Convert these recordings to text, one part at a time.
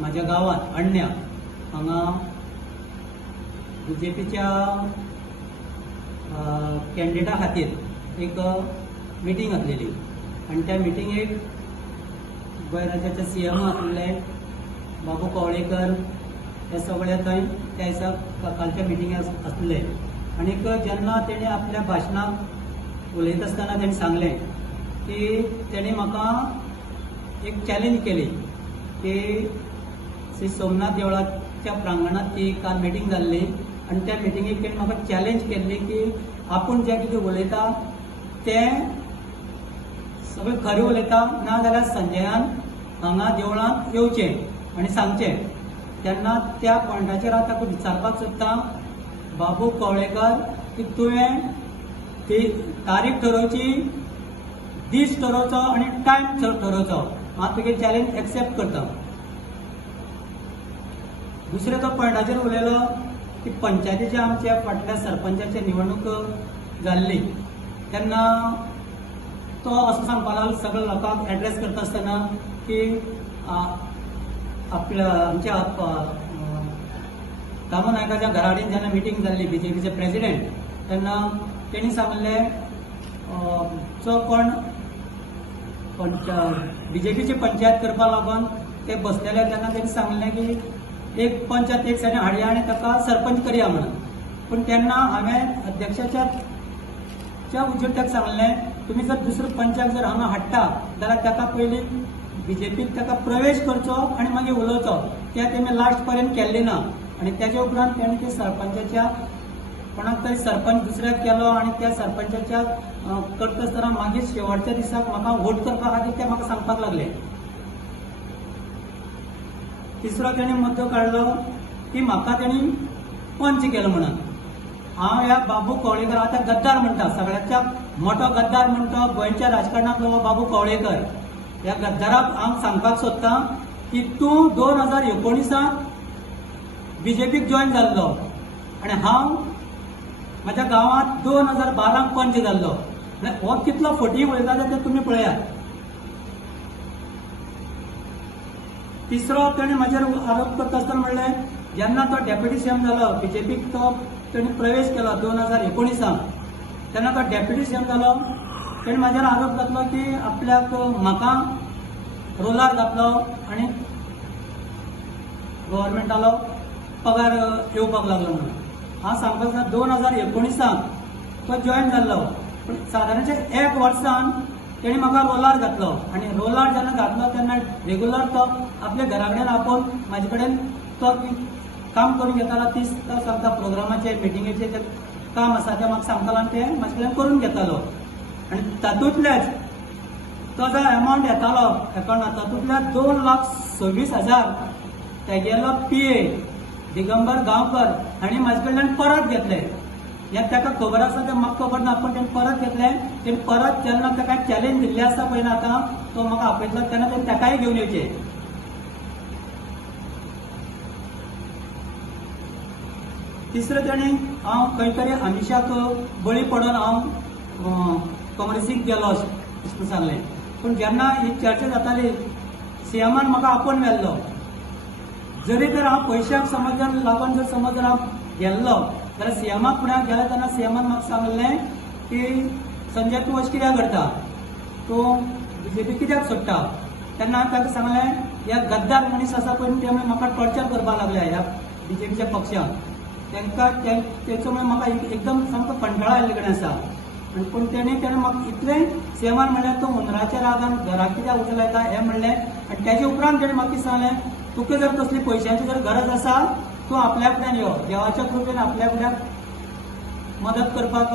माझ्या गावात अण्ण्या हांगा बीजेपीच्या कॅन्डिडेटा खातीर एक मिटींग आसलेली आनी त्या मिटिंगेक गोंय राज्याचे सीएम आसले बाबू कवळेकर हे सगळे थंय त्या दिसा कालच्या मिटिंगेक आसले आनी जेन्ना तेणे आपल्या भाशणाक उलयता आसतना तेणें सांगलें की तेणें म्हाका एक चॅलेंज केली की श्री सोमनाथ देवळाच्या प्रांगणात ती काल मिटींग जाल्ली आनी त्या मिटिंगेक तेणें म्हाका चॅलेंज केल्ली की आपूण जें कितें उलयता तें सगळें खरें उलयता ना जाल्यार संजयान हांगा देवळांत येवचें आनी सांगचें तेन्ना त्या पॉयंटाचेर हांव ताका विचारपाक सोदतां बाबू कवळेकर की तुवें ती तारीख थारोवची दीस थारोवचो आनी टायम थारोवचो हांव तुगे चॅलेंज एक्सेप्ट करता. दुसरे तो पॉयंटाचेर उलयलो की पंचायतीचे आमच्या फाटल्या सरपंचाची निवडणूक जाल्ली तेन्ना तो असो सांगपाक लागलो सगळ्या लोकांक एड्रेस करता आसतना की आपल्या आमच्या दामू नायकाच्या घरा कडेन जेन्ना मिटींग जाल्ली बीजेपीचे प्रेसिडेंट तेन्ना तेणी सांगलें जो कोण बीजेपीची पंचायत करपाक लागून ते बसलेले तेन्ना तेणी सांगलें की एक पंचायत एक सायडीन हाडया आनी ताका सरपंच करया म्हणून. पूण तेन्ना हांवें अध्यक्षाच्या उद्योजकाक सांगलें तुमी जर दुसरो पंचाक जर हांगा हाडटा जाल्यार ताका पयलीं बीजेपीक ताका प्रवेश करचो आनी मागीर उलोवचो तें तेमी लास्ट पर्यंत केल्लें ना आनी तेजे उपरांत तेणें ते सरपंचाच्या कोणाक तरी सरपंच दुसऱ्याक केलो आनी त्या सरपंचाच्या करता आसतना मागीर शेवटच्या दिसाक म्हाका वोट करपा खातीर ते म्हाका सांगपाक लागले. तिसरो तेणी मुद्दो काडलो की म्हाका तेणी पंच केलो म्हणून. हांव ह्या बाबू कवळेकर आतां गद्दार म्हणटा सगळ्याच्या मोठो गद्दार म्हणटा गोंयच्या राजकारणांतलो बाबू कवळेकर ह्या गद्दाराक हांव सांगपाक सोदतां की तूं 2019 बीजेपीक जॉयन जाल्लो आनी हांव म्हज्या गांवांत 2012 पंच जाल्लो. हो कितलो फटी उलयता तें तुमी पळयात. तिसरो तेणें म्हाजेर आरोप करता आसतना म्हणलें जेन्ना तो डेप्युटी सीएम जालो बीजेपीक तो तेणें प्रवेश केलो 2019 तेन्ना तो डेप्युटी सीएम जालो तेणें म्हाजेर आरोप घातलो की आपल्याक म्हाका रोलार घातलो आनी गव्हर्मेंटालो पगार येवपाक लागलो म्हणून. हांव सांगपाक 2019 तो जॉयन जाल्लो पूण सादारणचे 1 वर्सान तेणी म्हाका रोलार घातलो आनी रोलार जेन्ना घातलो तेन्ना रेगुलर तो आपल्या घरा कडेन आपोवन म्हाजे कडेन तो काम करून घेतालो. ती सांगता प्रोग्रामाचे मिटिंगेचे जे काम आसा तें म्हाका सांगतालो आनी तें म्हाजे कडेन करून घेतालो आनी तातूंतलेच तो जो एमावंट येतालो एकाउंटांत तातूंतल्या 2,26,000 तेगेलो PA दिगंबर गांवकर हांणी म्हाजे कडल्यान परत घेतले. हें ताका खबर आसा तें म्हाका खबर ना पूण तेणें परत घेतलें. तेणें परत जेन्ना ताका चॅलेंज दिल्लें आसा पळय ना आतां तो म्हाका आपयतलो तेन्ना तेणें ताकाय घेवन येवचें. तिसरें तेणें हांव खंय तरी आमिशाक बळी पडोन हांव काँग्रेसीक गेलो अशें सांगलें. पूण जेन्ना ही चर्चा जाताली सीएमान म्हाका आपोवन व्हेल्लो. जरी तर हांव पयशांक समज लागून जर समज हांव गेल्लो जाल्यार सीएमाक फुड्यान गेलो तेन्ना सीएमान म्हाका सांगलें की संजय तूं अशें कित्याक करता तूं बीजेपी कित्याक सोडटा. तेन्ना हांवें ताका सांगलें ह्या गद्दार मनीस आसा पळय ते म्हाका टॉर्चर करपाक लागले ह्या बीजेपीच्या पक्षाक तांकां तेचो म्हाका एकदम सामको कंटाळो आयिल्ले कडेन आसा. पूण तेणें म्हाका इतलें सीएमान म्हणलें तूं हुंदराच्या रागान घरा कित्याक उजो लायता हें म्हणलें आनी तेजे उपरांत तेणें म्हाका सांगलें तुका जर तसली पयशांची जर गरज आसा तूं आपल्या फुड्यान यो देवाच्या कृपेन आपल्या फुड्यान मदत करपाक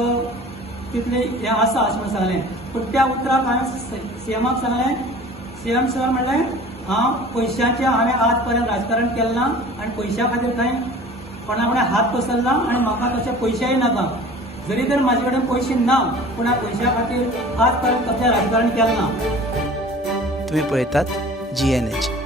तितलें हें आसा अशें म्हणून सांगलें. पूण त्या उतराक हांवें सीएमाक सांगलें सीएम सर म्हणलें हांव पयशांचें हांवें आज पर्यंत राजकारण केलें ना आनी पयशा खातीर खंय कोणा कडेन हात पसरला आनी म्हाका तशे पयशेय नाका. जरी तर म्हाजे कडेन पयशे ना पूण ह्या पयशा खातीर आज पर्यंत तशें राजकारण केलें ना. तुम्ही पळयतात GNH.